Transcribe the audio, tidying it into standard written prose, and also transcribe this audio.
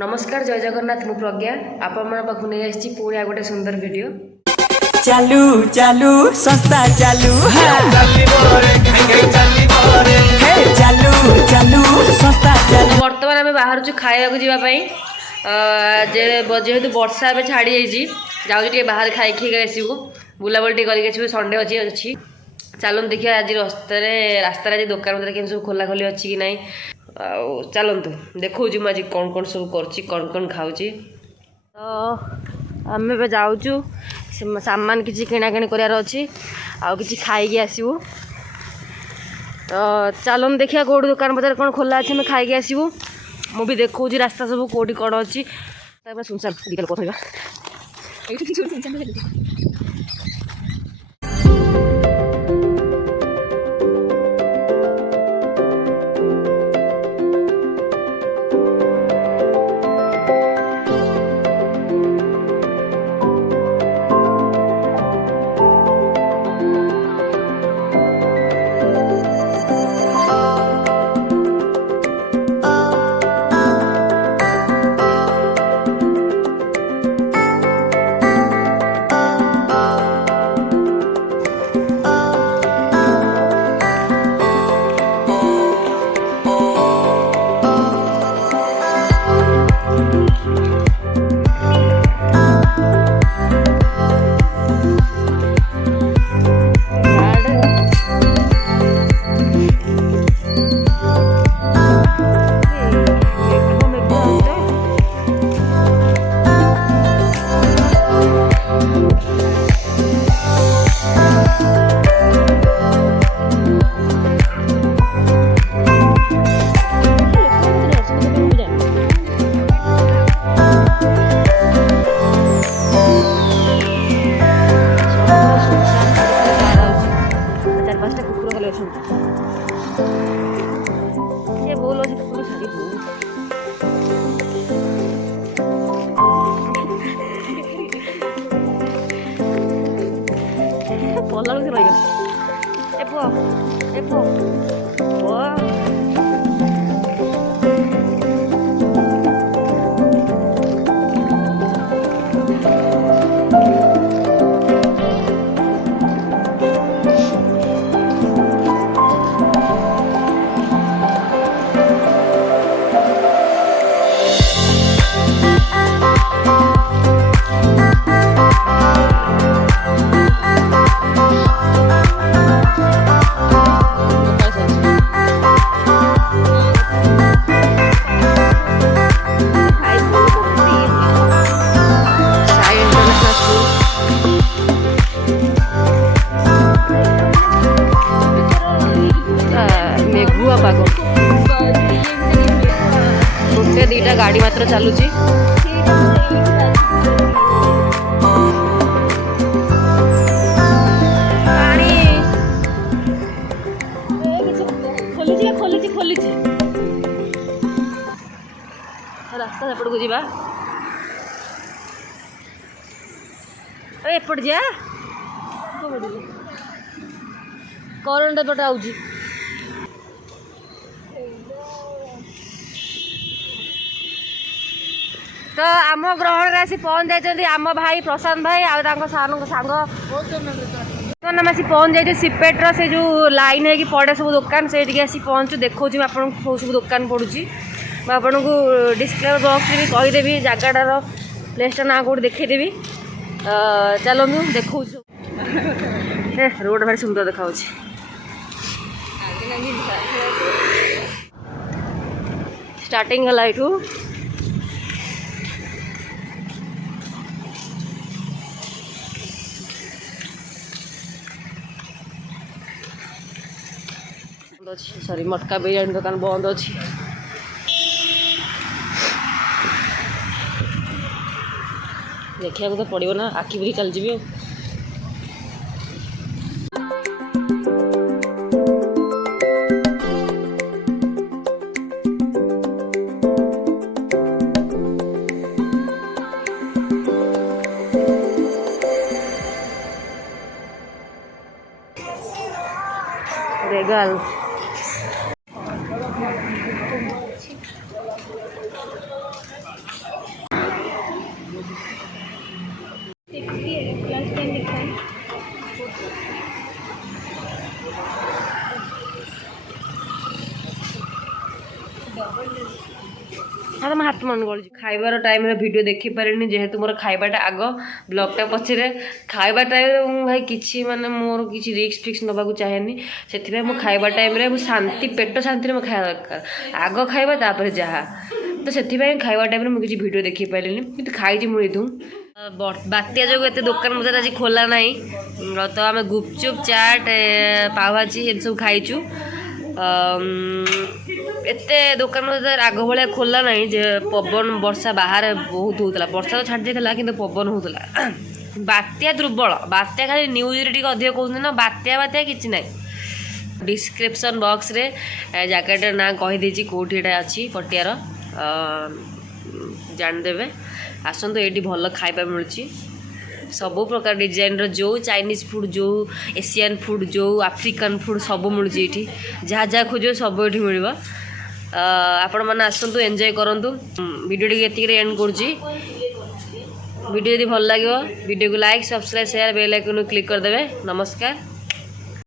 नमस्कार जय जगन्नाथ मु प्रज्ञा आपण पाखु नहीं आसी पुणी आ गोटे सुंदर वीडियो चालू चालू संस्था चालू चालू चालू संस्था चालू। बर्तमान आम बाहर खाया जावाई जेहेतु वर्षा ए छाड़ी जाऊँ बाहर खाई खाई आसबू बुलाबुली करके संडे अच्छी चलते देखिए आज रास्तार आज दुकान के सब खोला खोली अच्छी कि ना चलतु देखो मुझे कौन कौन सब कौन खाऊँ तो आम जाऊँ सामान किसी किणाकिणी करार अच्छी आउ कि खाई आसबू तो चलन देखिए कौट दुकान बजार कौन खोला अच्छे मैं खाई आसबू मु भी देखो रास्ता सब कौटी कौन अच्छी सुनसान दिखा लोक गोटे दीटा गाड़ी मात्र चलुची रास्ता सेपट को जा एपट जा करंट एपटे आउची तो आम ग्रहण आसी पहुँच जाइए आम भाई प्रशांत भाई सांग तो आसी पहुँच जाइए सिपेट्र से जो लाइन है कि पड़े सब दुकान से आसी पहुँचू देखो आपको सब दुकान पड़ुची आपन को डिस्प्ले बॉक्स भी कहीदेवी जगाटार प्लेसटा ना कौट देखदेवी चलतु देखो रोड भारी सुंदर देखा स्टार्टिंग है यू सॉरी मटका बिरियानी दुकान बंद अच्छी देखा तो पड़ो ना आखि बुरी चल जी रेगाल हाँ मैं हाथ मन कर खाइबार टाइम वीडियो देखी पारे जेहेतु मोर खाइबाटा आग ब्लॉगटा पछरे खाइबा टाइम भाई किसी माने मोर किसी रिस्क फिक्स नबाकू चाहेनी से मो खाइबा टाइम शांति पेट शांति में खाया दरकार आग खाइबा तापर जहा तो से खाइबा टाइम मुझे वीडियो देखी पारे कि खाई मुड़ी दूँ बात्या जो एत दुकान बजार आज खोला ना तो आम गुपचुप चाट पाव भाजी ये सब खाइचु एते दुकान बजार आग भाया खोला ना जे पवन वर्षा बाहर बहुत होता वर्षा तो छाड़ जाता कि पवन होता बात्या दुर्बल बात्या खाली न्यूज रे अधिक कहते ना बात्या बात्या कि ना डिस्क्रिप्शन बॉक्स रे जगटार ना कहीदे कौटी एटा अच्छी पटियार जानदेवे आसतु ये भल खाइबा मिलूँ सबु प्रकार डिजाइन जो चाइनीज फूड जो एशियन फूड जो आफ्रिकन फूड सब मिलूँ ये जहाँ जहाँ खोज सब ये मिल आपण मैंने आसतु एंजॉय करूँ वीडियो टी एंड करुँची वीडियो यदि भल लगे वीडियो को like subscribe share bell icon click करदे नमस्कार।